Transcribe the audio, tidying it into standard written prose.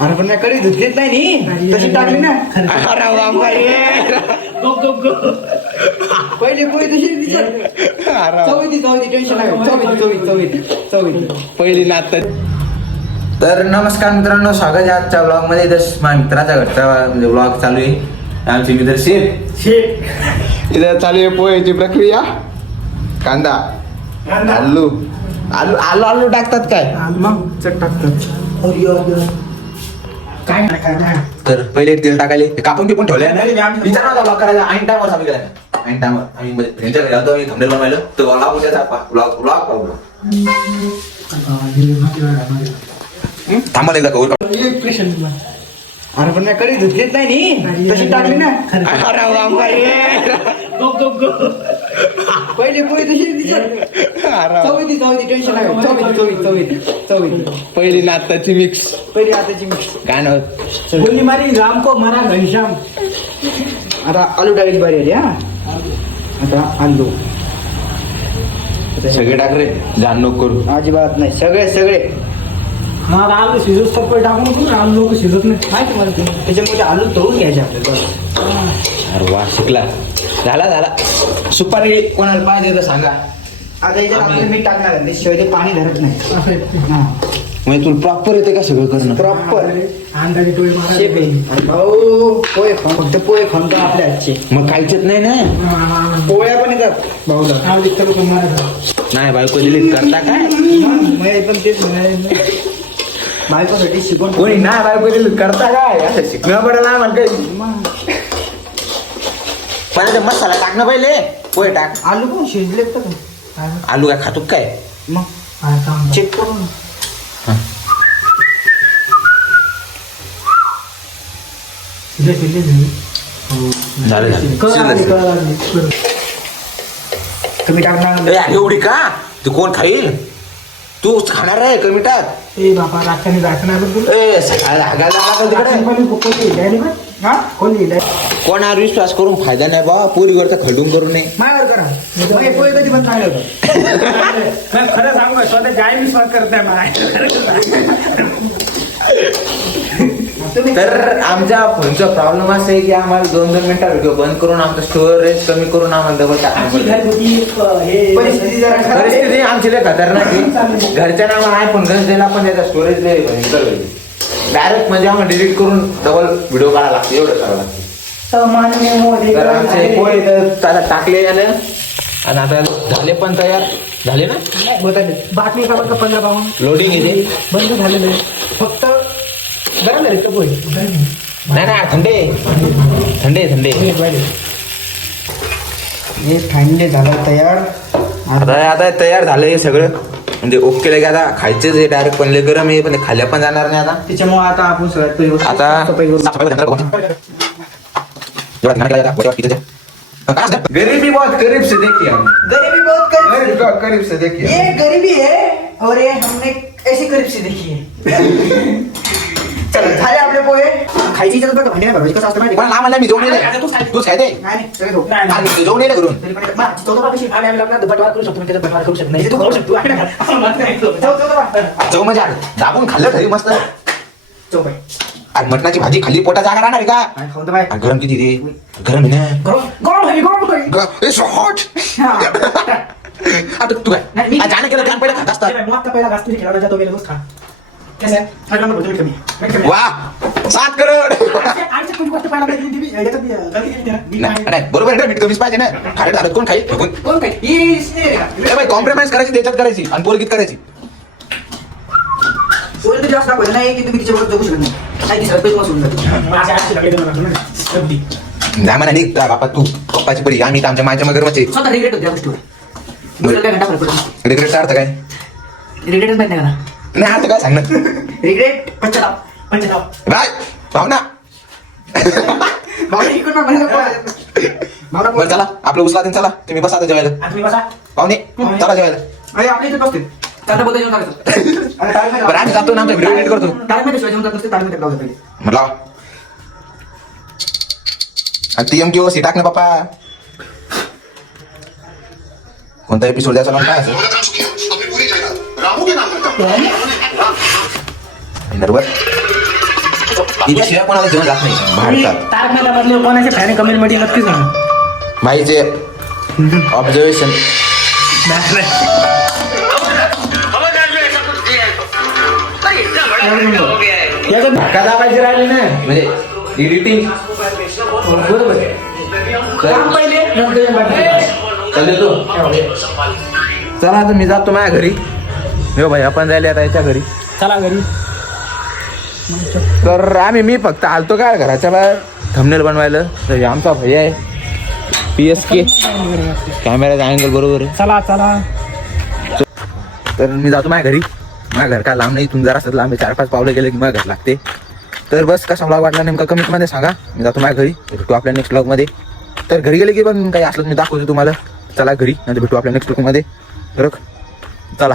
अरे पण नाही कधी धुतलीच नाही नी तशी टाकली ना. अरे बापरे. पहिली पोळी तशी चवळी टेन्शन आहे. चवळी पहिली नात. तर नमस्कार मित्रांनो, स्वागत आहे आजच्या ब्लॉग मध्ये. माझ्या मित्राचा घरचा ब्लॉग चालू आहे. आमचे मित्र शेठ इथं चालू आहे पोह्याची प्रक्रिया. कांदा आलू आलू आलू आलू टाकतात काय मग चट टाकतात. काय तर पहिले तेल टाकायले कापून बिपून ठेवले विचार ब्लॉग करायचा. ऐन टायमावर चालू केला. ऐन टायमावर आम्ही त्यांच्या घरी आलो, थंबनेल बनवायला तर ब्लॉग उद्या ब्लॉग थांबा एकदा कवर. अरे पण नाही कधी धुतलीच नाही नी तशी टाकली ना. अरे बापरे. पहिली पोळी तशी चवळी टेन्शन आहे. चवळी पहिली नाताची मिक्स. पहिली आताची मिक्स. काय नाव बोलली मारी राम को मरा घनश्याम. आता आलू डाळी बारी आली. हा आता आलू सगळे टाक रे, जाण नको करू. अजिबात नाही. सगळे मला आलू शिजत सगळं टाकून आलू लोक शिजत नाही माहिती मला. त्याच्यामध्ये आलू तळून घ्यायचे आपल्याला. अरे वा, शिकला. झाला सुपारी कोणाला पाहिजे तर सांगा. आता याच्यात आपल्याला मीठ टाकणार आहे, शिवाय ते पाणी धरत नाही. म्हणजे तुला प्रॉपर येते का सगळं करणं? प्रॉपर शेप आहे. भाऊ पोहे खाऊन फक्त पोहे खाऊन तर आपल्या हातचे. मग खायचेच नाही ना. पोळ्या पण येतात भाऊला. नाही बायको दिली करता काय पण तेच बायकोसाठी शिकवण कोणी नाही बायको दिली करता काय असं शिकणं पडेल ना मला काही. पण मसाला टाकणं पहिले. पोहे टाक. आलू पण शिजले तर आलू काय खातो काय? मग चेक करून झालं तुम्ही टाकणार एवढी का? तू कोण खाईल? तू खाणार आहे कमी टाक. बाबा राख्याने जायचं नाही. ए सकाळी हागायला लागल तिकडे. कोणावर विश्वास करून फायदा नाही बा. पोरीवर तर खलडून करू नये. मायावर करा. पोहे कधी पण चांगलं होतं. खरं सांगू स्वतः काय विश्वास करत तर आमच्या फोनचा प्रॉब्लेम असा आहे की आम्हाला 2-2 मिनिटात व्हिडिओ बंद करून आमचं स्टोरेज कमी करून आम्हाला डबल परिस्थिती आमची लय खतरनाक आहे. घरच्या नावाला आयफोन गंज दिला पण त्याचा स्टोरेज लय भयंकर होईल. डायरेक्ट म्हणजे आम्हाला डिलीट करून डबल व्हिडिओ काढायला लागते. एवढं करावं लागतं. तर आमचे पोहे तर त्याला टाकले झाले आणि आता झाले पण तयार झाले ना. बातमी का 15 पाऊंड लोडिंग येते. बंद झालेलं आहे. फक्त गरम झाले का पोहे? नाही ना, थंडे थंडे थंडे. हे थंडे झालं तयार. आता तयार झालं हे सगळं. म्हणजे ओके लगे आता खायचेच हे डायरेक्ट. पण लय गरम आहे, पण ते खाल्ल्या पण जाणार नाही आता. त्याच्यामुळे आता आपण सगळ्यात गरीबी बहुत करीब से देखिए हम. गरीबी बहुत करीब से देखिए. ये गरीबी है और ये हमने ऐसी करीब से देखी है. चला झाले आपले पोहे. खायची इच्छा तर भांडी नाही भरवायची. कसं असतं माहिती पण आम्हाला मी जेवण नेलं. तूच खाय दे. नाही सगळे धो. आम्ही जेवण नेलं करून. तरी पण चौदा कशी आम्ही लागणार बटवार करू शकतो. त्याचा बटवार करू शकतो नाही. तू करू शकतो. चव म्हणजे दाबून खाल्लं घरी मस्त. चौपाई आणि मटणाची भाजी खाल्ली पोटा जागा राहणार का? खाऊन तर बाय. आणि गरम किती रे? गरम आहे ना. गरम It's hot. आता तू काय अचानक केलं काम पहिले खात असतात. पहिला घास तुझी खेळायला जातो मेरे दोस्त खा. कैसे है? थर्ड नंबर बोलतो कमी. वा 7 करोड. आमची कोणी गोष्ट पाहिला पाहिजे ती याच्यात गलती केली ना. मी नाही. नाही बरोबर आहे ना. मीठ कमीच पाहिजे ना. खायला झालं कोण खाईल? कोण काय? ही कॉम्प्रोमाइज करायची त्याच्यात करायची आणि पोरगीत करायची. सोयी तर जास्त दाखवायचं नाही की तुम्ही तिच्याबरोबर जगू शकत नाही. नाही तिसरा पैसे वाचून जातो. माझ्या आजची लागली तर जा म्हणा निघ बापा. तू पप्पाची परी आम्ही तर आमच्या माझ्या मगर मचे स्वतः रिग्रेट होते या गोष्टीवर. दुसरं काय घंटा फरक पडतो. रिग्रेटचा अर्थ काय? रिग्रेटच माहित नाही का? नाही अर्थ काय सांग ना. रिग्रेट पंचताप. बाय भावना. भावना इकडून ना भावना बरं चला आपलं उचला दिन. चला तुम्ही बसा आता जेवायला. तुम्ही बसा. पाहुणे चला जेवायला. अरे आपल्या इथे बसते. त्यांना बोलता येऊन टाकायचं. बरं आम्ही जातो ना आमचा व्हिडिओ एडिट करतो. तारमध्ये शिवाय जेवण जात तारमध्ये लावलं पाहिजे. म्हटलं आणि ती एम किंवा सी टाक ना पप्पा. कोणता एपिसोड द्यायचा ना काय असं बरोबर. हिच्याशिवाय कोणाला जेवण जात नाही भारतात. तारक मेहता मधले कोणाचे फॅन कमेंट मध्ये नक्की सांगा. भाईचे ऑब्झर्वेशन. याच्यात धक्का दाबायची राहिली ना म्हणजे एडिटिंग. बरोबर काम पहिले नंतर बाकी. चल येतो. चला आता मी जातो माझ्या घरी. हो भाई आपण जायला आता याच्या घरी. चला घरी. तर मी फक्त आलतो काय घराच्या बाहेर थंबनेल बनवायला. तर आमचा भैया आहे PSK. कॅमेराचा अँगल बरोबर आहे. चला चला. तर मी जातो माझ्या घरी. माझ्या घर काय लांब नाही, इथून जरा लांब 4-5 पावलं गेले की माझ्या घर लागते. तर बस कसा ब्लॉग वाटला नेमका कमेंटमध्ये सांगा. मी जातो माझ्या घरी. भेटू आपल्या नेक्स्ट ब्लॉगमध्ये. तर घरी गेले की पण काही असलं मी दाखवतो तुम्हाला. चला घरी, नंतर भेटू आपल्या नेक्स्ट ब्लॉगमध्ये. चला.